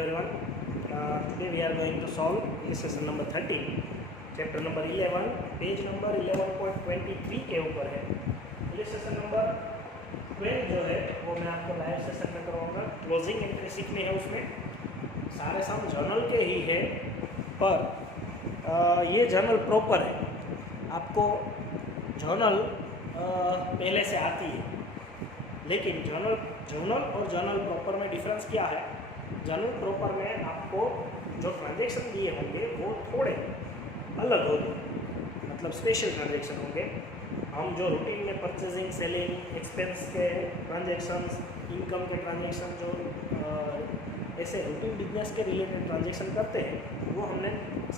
everyone. Today we are going to solve illustration number 13, chapter number 11, page number 11.23 के ऊपर है. illustration number 12 जो है वो मैं आपको लाइव सेशन में करवाऊंगा. क्लोजिंग एंट्री सीखनी है, उसमें सारे सम जर्नल के ही है, पर ये जर्नल प्रॉपर है. आपको जर्नल पहले से आती है, लेकिन जर्नल और जर्नल प्रॉपर में डिफरेंस क्या है. जर्नल प्रॉपर में आपको जो ट्रांजेक्शन दिए होंगे वो थोड़े अलग होंगे, मतलब स्पेशल ट्रांजेक्शन होंगे. हम जो रूटीन में परचेजिंग, सेलिंग, एक्सपेंस के ट्रांजेक्शन्स, इनकम के ट्रांजेक्शन, जो ऐसे रूटीन बिजनेस के रिलेटेड ट्रांजेक्शन करते हैं, वो हमने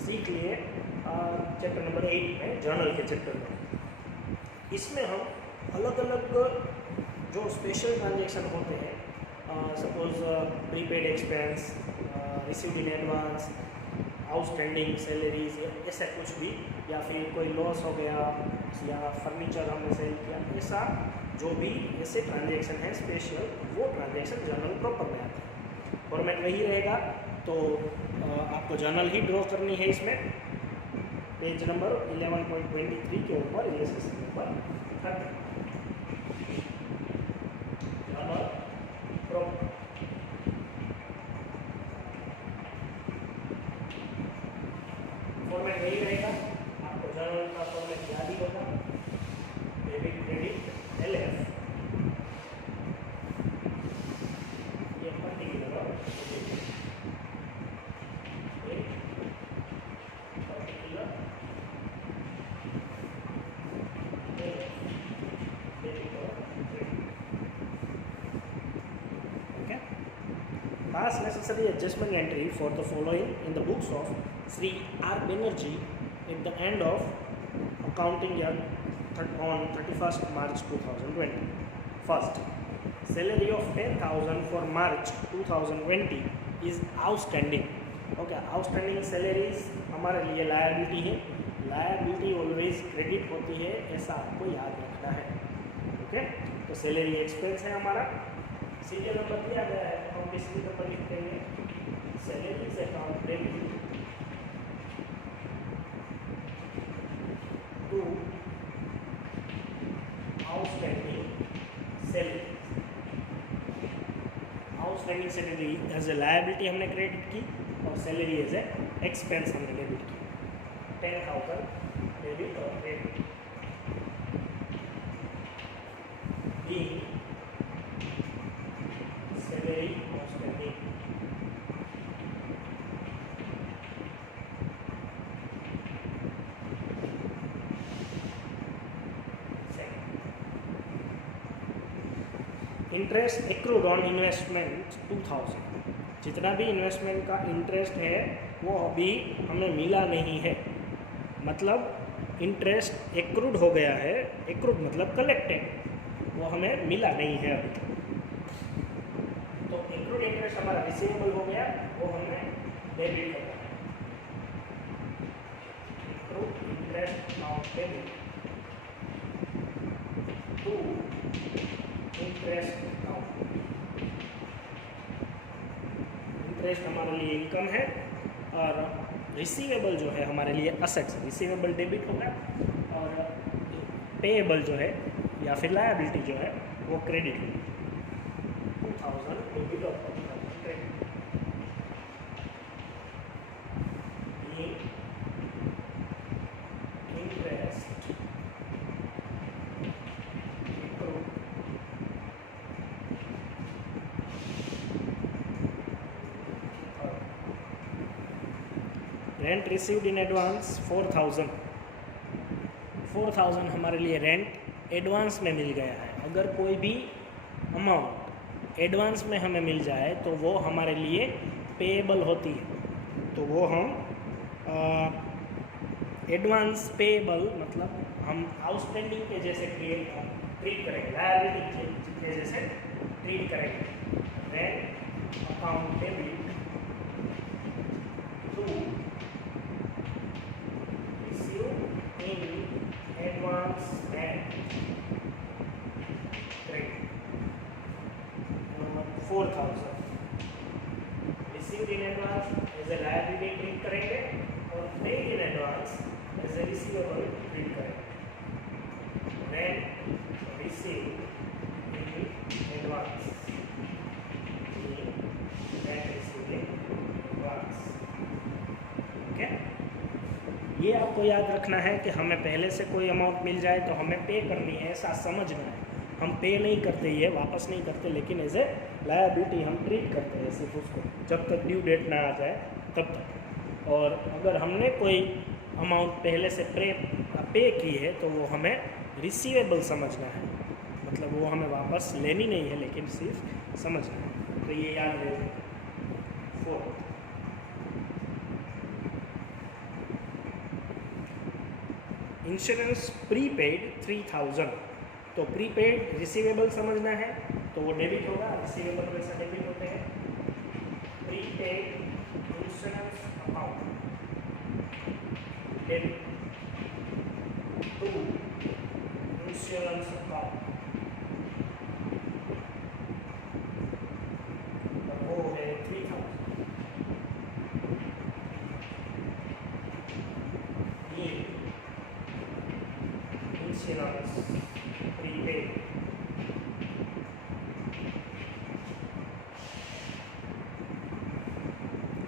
सीख लिए चैप्टर नंबर 8 में, जर्नल के चैप्टर में. इसमें हम अलग अलग जो स्पेशल ट्रांजेक्शन होते हैं, suppose prepaid expense, received in advance, outstanding salaries, ऐसा कुछ भी, या फिर कोई लॉस हो गया या फर्नीचर हमने सेल किया, ऐसा जो भी ऐसे ट्रांजेक्शन है स्पेशल, वो ट्रांजेक्शन जर्नल प्रॉपर में आते हैं. फॉर्मेट वही रहेगा, तो आपको जर्नल ही ड्रॉ करनी है. इसमें पेज नंबर 11.23 के ऊपर illustration number 30 journal proper. Format वही रहेगा, आपको जर्नल का फॉर्मेट याद ही होगा. डेबिट, क्रेडिट, एलएफ, ये particular pass necessary adjustment entry for the following in the books of Sri R. Banerjee at the end of accounting year on 31st March 2020. First, salary of 10,000 for March 2020 is outstanding. Okay, outstanding salaries हमारे लिए liability है. liability always credit होती है, ऐसा आपको याद रखना है. ओके, तो सैलरी एक्सपेंस है हमारा. सीरियल नंबर दिया गया है, हम किस नंबर लिखते हैं, सैलरी से account debit to outstanding salary. Outstanding salary as a liability हमने क्रेडिट की, और सैलरी एज ए एक्सपेंस हमने डेबिट की. 10,000 डेबिट और credit salary outstanding. Interest accrued on investment 2000. जितना भी इन्वेस्टमेंट का इंटरेस्ट है वो अभी हमें मिला नहीं है, मतलब इंटरेस्ट एक्रूड हो गया है. एक्रूड मतलब कलेक्टेड, वो हमें मिला नहीं है अभी तक. तो एक्रूड इंटरेस्ट हमारा रिसीवेबल हो गया, वो हमें डेबिट करना है. Accrued interest now debit to interest account. Interest हमारे लिए इनकम है, और रिसीवेबल जो है हमारे लिए असेट्स. रिसीवेबल डेबिट होगा, और पेएबल जो है या फिर लायबिलिटी जो है वो क्रेडिट होगी. 2000 डेबिट और 2000 क्रेडिट. ये interest rent received in advance 4000. 4000 हमारे लिए रेंट एडवांस में मिल गया है. अगर कोई भी अमाउंट एडवांस में हमें मिल जाए तो वो हमारे लिए पेएबल होती है. तो वो हम एडवांस पेएबल मतलब हम आउटस्टैंडिंग के जैसे ट्रीट करेंगे, लायबिलिटी के जैसे ट्रीट करेंगे. Rent account debit to receive in advance and credit. 4000 received in advance as a liability treat करेंगे और paid in advance as a receivable treat करेंगे। When received in advance, okay. ये आपको याद रखना है कि हमें पहले से कोई अमाउंट मिल जाए तो हमें पे करनी है, ऐसा समझना है। हम पे नहीं करते, ये वापस नहीं करते, लेकिन एज ए लायबिलिटी हम ट्रीट करते हैं सिर्फ उसको, जब तक ड्यू डेट ना आ जाए तब तक। और अगर हमने कोई अमाउंट पहले से पे की है तो वो हमें रिसीवेबल समझना है, मतलब वो हमें वापस लेनी नहीं है, लेकिन सिर्फ समझना है। तो ये याद रहे। 4, इंश्योरेंस प्रीपेड 3000। तो प्रीपेड रिसीवेबल समझना है तो वो डेबिट होगा, रिसीवेबल वैसा डेबिट होते हैं। Prepaid insurance account debit to insurance account, वो है 3000। ये insurance prepaid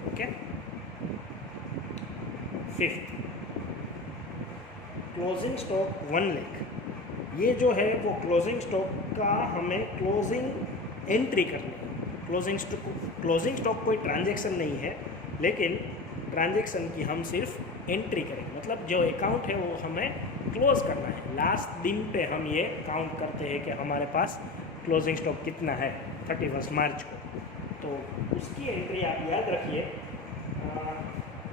okay. 5th, closing stock 1 lakh. ये जो है वो क्लोजिंग स्टॉक का हमें क्लोजिंग एंट्री करनी है। क्लोजिंग स्टॉक कोई ट्रांजैक्शन नहीं है, लेकिन ट्रांजैक्शन की हम सिर्फ एंट्री करेंगे, मतलब जो अकाउंट है वो हमें क्लोज करना है। लास्ट दिन पे हम ये काउंट करते हैं कि हमारे पास क्लोजिंग स्टॉक कितना है 31 मार्च को, तो उसकी एंट्री आप याद रखिए।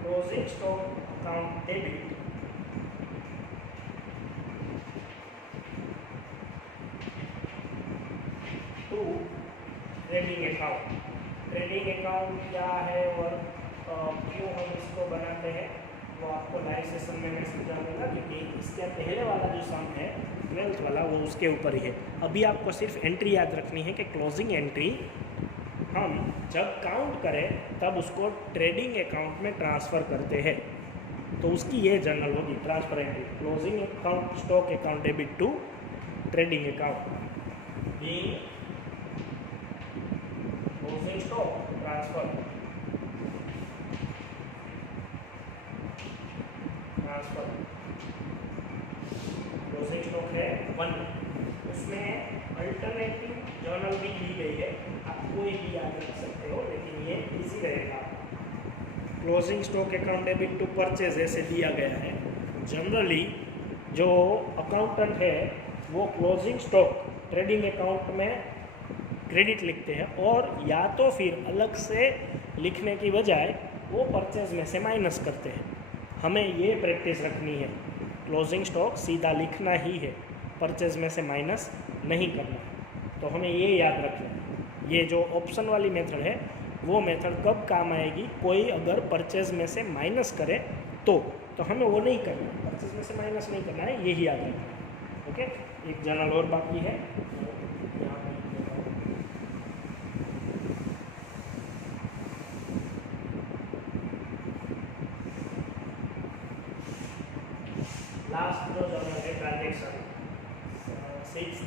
Closing stock account debit to trading account. Trading account क्या है और क्यों हम इसको बनाते हैं वो आपको लाइव सेशन में मैं समझा दूँगा, क्योंकि इसके पहले वाला जो सम है 12th वाला वो उसके ऊपर ही है। अभी आपको सिर्फ एंट्री याद रखनी है कि क्लोजिंग एंट्री हम जब काउंट करें तब उसको ट्रेडिंग अकाउंट में ट्रांसफ़र करते हैं, तो उसकी ये जर्नल होगी transfer entry. Closing account stock account debit to trading account, closing stock transfer closing stock है 1। उसमें अल्टरनेटिव जर्नल भी दी गई है, आप कोई भी याद रख सकते हो, लेकिन ये इजी रहेगा। Closing stock account debit to purchase ऐसे दिया गया है। जनरली जो अकाउंटेंट है वो क्लोजिंग स्टॉक ट्रेडिंग अकाउंट में क्रेडिट लिखते हैं, और या तो फिर अलग से लिखने की बजाय वो परचेज में से माइनस करते हैं। हमें ये प्रैक्टिस रखनी है, क्लोजिंग स्टॉक सीधा लिखना ही है, परचेज में से माइनस नहीं करना है। तो हमें ये याद रखना है। ये जो ऑप्शन वाली मेथड है वो मेथड कब काम आएगी, कोई अगर परचेज में से माइनस करे तो हमें वो नहीं करना है, परचेज में से माइनस नहीं करना है, यही याद रखना है। ओके, एक जर्नल और बाकी है। लास्ट जो जर्नल है ट्रांजेक्शन 6,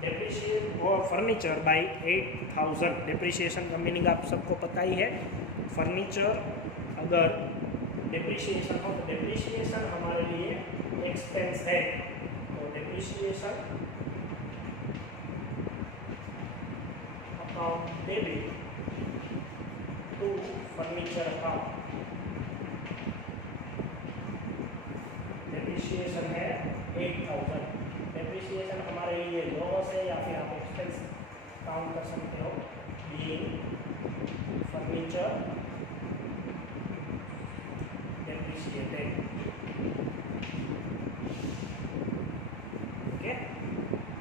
डेप्रिशिएट और फर्नीचर बाई 8000। डेप्रिशिएशन का मीनिंग आप सबको पता ही है। फर्नीचर अगर डेप्रिशिएशन हो तो डेप्रिशिएशन हमारे लिए एक्सपेंस है, तो depreciation account debit to furniture account. Depreciation है 8000। डेप्रिशिएशन हमारे लिए लॉस है या फिर आप एक्सपेंस काउंट कर सकते हो। Furniture depreciated. ओके,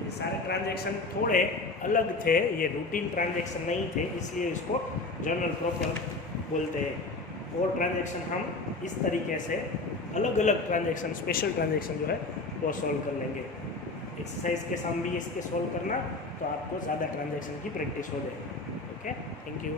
ये सारे ट्रांजैक्शन थोड़े अलग थे, ये रूटीन ट्रांजैक्शन नहीं थे, इसलिए इसको जर्नल प्रॉपर बोलते हैं। और ट्रांजैक्शन हम इस तरीके से अलग अलग ट्रांजैक्शन, स्पेशल ट्रांजैक्शन जो है वो सॉल्व कर लेंगे। एक्सरसाइज के साथ भी इसके सॉल्व करना तो आपको ज़्यादा ट्रांजैक्शन की प्रैक्टिस हो जाएगी। Okay, thank you.